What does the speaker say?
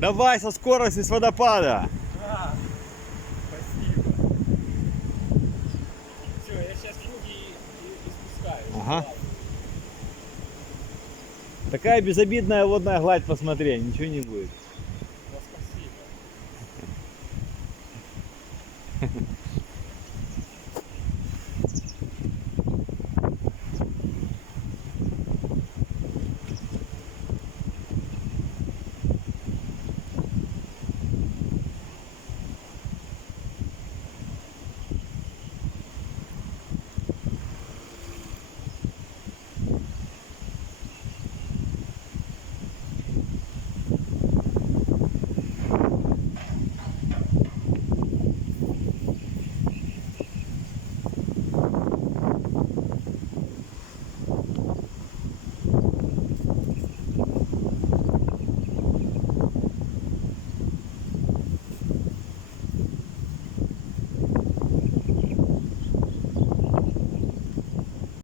Давай со скоростью с водопада. Да. Спасибо. Все, я сейчас круги и спускаюсь. Ага. Ладно. Такая безобидная водная гладь, посмотри, ничего не будет.